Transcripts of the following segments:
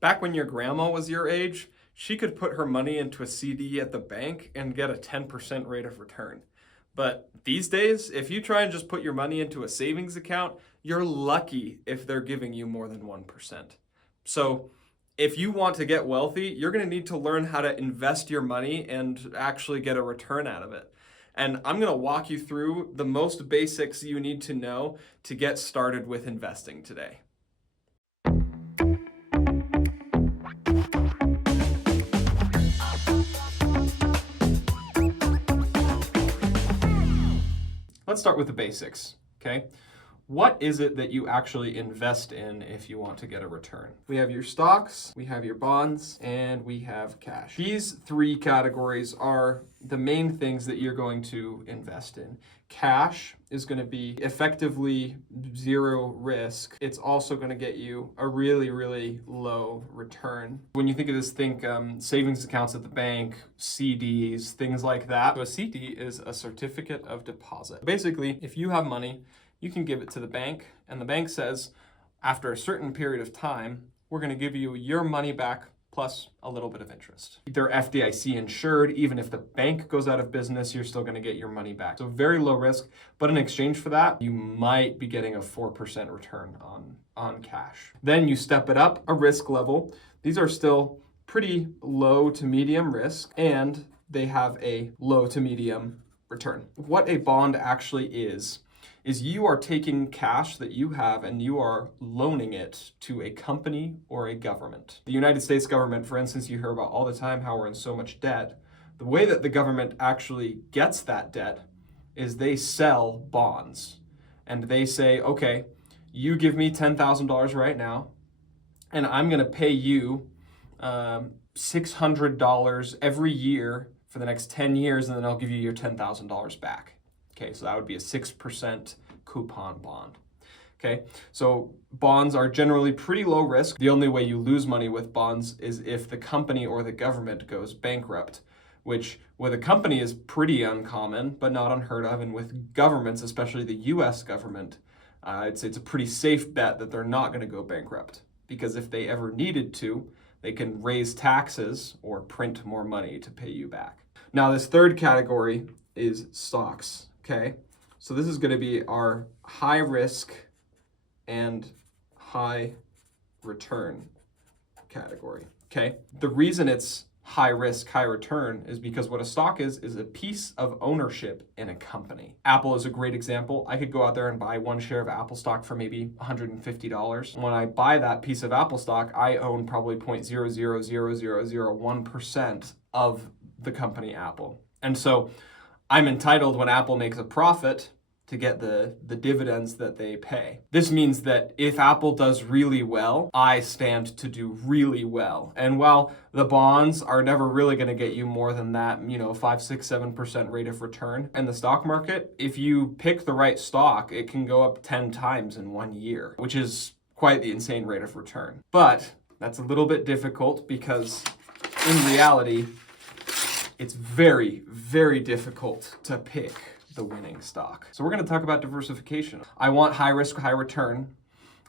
Back when your grandma was your age, she could put her money into a CD at the bank and get a 10% rate of return. But these days, if you try and just put your money into a savings account, you're lucky if they're giving you more than 1%. So if you want to get wealthy, you're going to need to learn how to invest your money and actually get a return out of it. And I'm going to walk you through the most basics you need to know to get started with investing today. Let's start with the basics, okay? What is it that you actually invest in if you want to get a return? We have your stocks, we have your bonds, and we have cash. These three categories are the main things that you're going to invest in. Cash is going to be effectively zero risk. It's also going to get you a really, really low return. When you think of this, think savings accounts at the bank, CDs, things like that. So a CD is a certificate of deposit. Basically, if you have money, you can give it to the bank, and the bank says, after a certain period of time, we're going to give you your money back plus a little bit of interest. They're FDIC insured. Even if the bank goes out of business, you're still going to get your money back. So very low risk, but in exchange for that, you might be getting a 4% return on cash. Then you step it up a risk level. These are still pretty low to medium risk, and they have a low to medium return. What a bond actually is you are taking cash that you have and you are loaning it to a company or a government. The United States government, for instance, you hear about all the time how we're in so much debt. The way that the government actually gets that debt is they sell bonds. And they say, okay, you give me $10,000 right now, and I'm going to pay you $600 every year for the next 10 years, and then I'll give you your $10,000 back. Okay, so that would be a 6% coupon bond. Okay, so bonds are generally pretty low risk. The only way you lose money with bonds is if the company or the government goes bankrupt, which with a company is pretty uncommon, but not unheard of. And with governments, especially the US government, I'd say it's a pretty safe bet that they're not going to go bankrupt, because if they ever needed to, they can raise taxes or print more money to pay you back. Now, this third category is stocks. Okay, so this is going to be our high risk and high return category. Okay, the reason it's high risk, high return is because what a stock is a piece of ownership in a company. Apple is a great example. I could go out there and buy one share of Apple stock for maybe $150. When I buy that piece of Apple stock, I own probably 0.0000001% of the company Apple. And so I'm entitled, when Apple makes a profit, to get the dividends that they pay. This means that if Apple does really well, I stand to do really well. And while the bonds are never really going to get you more than that, 5, 6, 7% rate of return in the stock market, if you pick the right stock, it can go up 10 times in 1 year, which is quite the insane rate of return. But that's a little bit difficult because in reality, it's very, very difficult to pick the winning stock. So we're going to talk about diversification. I want high risk, high return.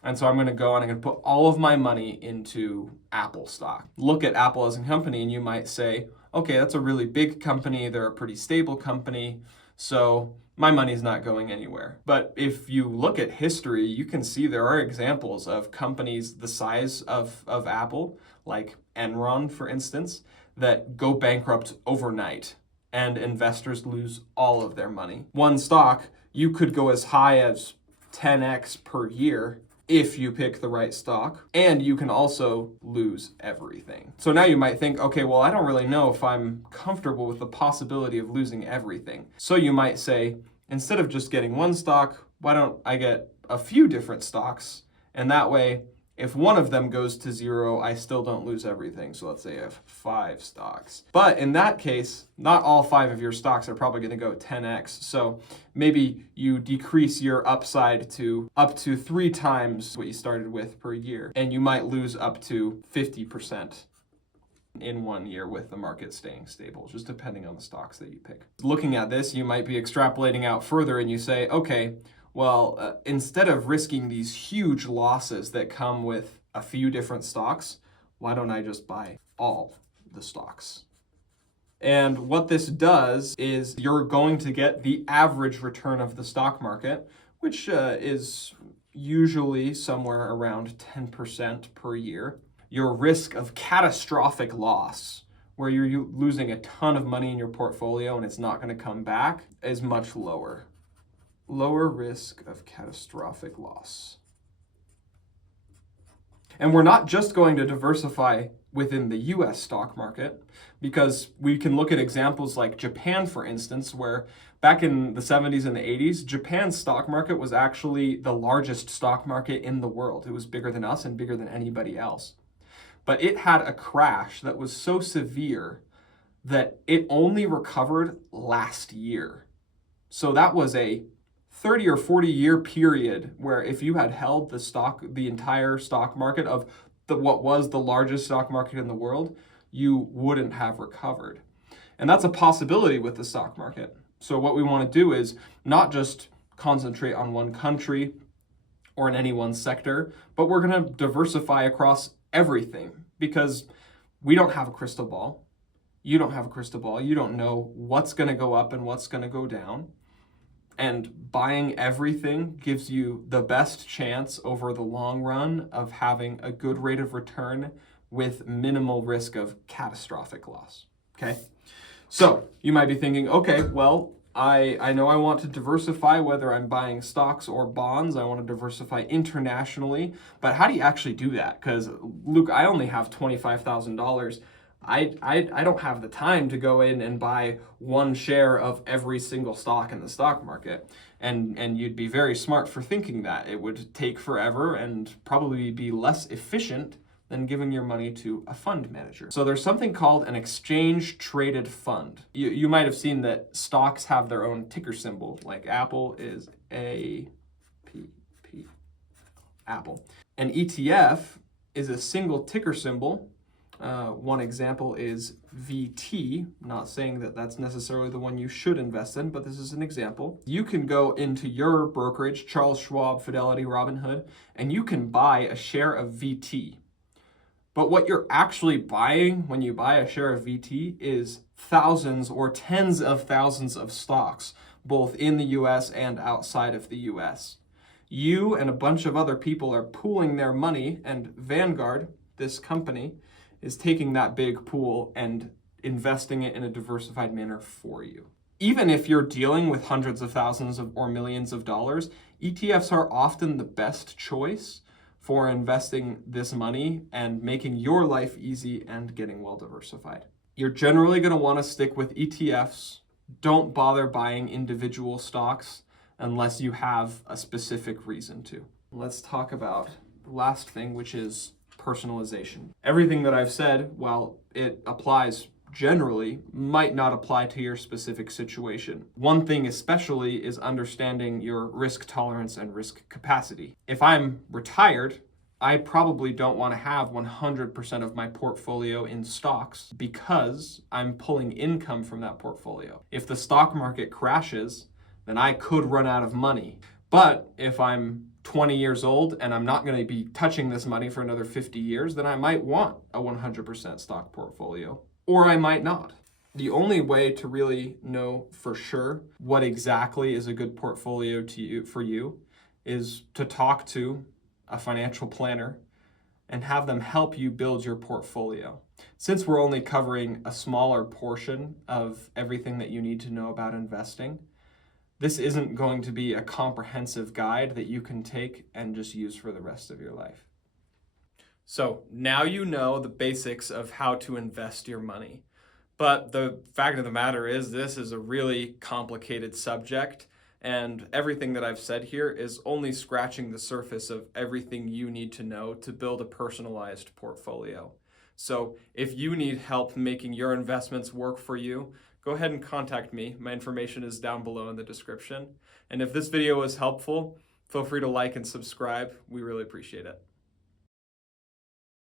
And so I'm going to go and I'm going to put all of my money into Apple stock. Look at Apple as a company and you might say, okay, that's a really big company. They're a pretty stable company. So my money's not going anywhere. But if you look at history, you can see there are examples of companies the size of Apple, like Enron, for instance, that go bankrupt overnight and investors lose all of their money. One stock, you could go as high as 10x per year if you pick the right stock, and you can also lose everything. So now you might think, okay, well, I don't really know if I'm comfortable with the possibility of losing everything. So you might say, instead of just getting one stock, why don't I get a few different stocks? And that way, if one of them goes to zero, I still don't lose everything. So let's say I have 5 stocks. But in that case, not all 5 of your stocks are probably going to go 10x. So maybe you decrease your upside to up to 3 times what you started with per year. And you might lose up to 50% in 1 year with the market staying stable, just depending on the stocks that you pick. Looking at this, you might be extrapolating out further and you say, okay, well, instead of risking these huge losses that come with a few different stocks, Why don't I just buy all the stocks? And what this does is you're going to get the average return of the stock market, which is usually somewhere around 10% per year. Your risk of catastrophic loss, where you're losing a ton of money in your portfolio and it's not going to come back, is much lower. Lower risk of catastrophic loss. And we're not just going to diversify within the US stock market, because we can look at examples like Japan, for instance, where back in the 70s and the 80s, Japan's stock market was actually the largest stock market in the world. It was bigger than us and bigger than anybody else. But it had a crash that was so severe that it only recovered last year. So that was a 30 or 40 year period where if you had held the entire stock market of what was the largest stock market in the world, you wouldn't have recovered. And that's a possibility with the stock market. So what we want to do is not just concentrate on one country or in any one sector, but we're going to diversify across everything, because we don't have a crystal ball. You don't have a crystal ball. You don't know what's going to go up and what's going to go down. And buying everything gives you the best chance over the long run of having a good rate of return with minimal risk of catastrophic loss. Okay? So you might be thinking, okay, well, I know I want to diversify whether I'm buying stocks or bonds. I want to diversify internationally. But how do you actually do that? Because, Luke, I only have $25,000. I don't have the time to go in and buy one share of every single stock in the stock market. And you'd be very smart for thinking that. It would take forever and probably be less efficient than giving your money to a fund manager. So there's something called an exchange traded fund. You might have seen that stocks have their own ticker symbol, like Apple is APP, Apple. An ETF is a single ticker symbol. One example is VT, not saying that that's necessarily the one you should invest in, but this is an example. You can go into your brokerage, Charles Schwab, Fidelity, Robinhood, and you can buy a share of VT. But what you're actually buying when you buy a share of VT is thousands or tens of thousands of stocks, both in the US and outside of the US. You and a bunch of other people are pooling their money, and Vanguard, this company, is taking that big pool and investing it in a diversified manner for you. Even if you're dealing with hundreds of thousands or millions of dollars, ETFs are often the best choice for investing this money and making your life easy and getting well diversified. You're generally going to want to stick with ETFs. Don't bother buying individual stocks unless you have a specific reason to. Let's talk about the last thing, which is personalization. Everything that I've said, while it applies generally, might not apply to your specific situation. One thing especially is understanding your risk tolerance and risk capacity. If I'm retired, I probably don't want to have 100% of my portfolio in stocks because I'm pulling income from that portfolio. If the stock market crashes, then I could run out of money. But if I'm 20 years old and I'm not going to be touching this money for another 50 years, then I might want a 100% stock portfolio, or I might not. The only way to really know for sure what exactly is a good portfolio for you is to talk to a financial planner and have them help you build your portfolio. Since we're only covering a smaller portion of everything that you need to know about investing, this isn't going to be a comprehensive guide that you can take and just use for the rest of your life. So now you know the basics of how to invest your money. But the fact of the matter is, this is a really complicated subject, and everything that I've said here is only scratching the surface of everything you need to know to build a personalized portfolio. So if you need help making your investments work for you, go ahead and contact me. My information is down below in the description. And if this video was helpful, feel free to like and subscribe. We really appreciate it.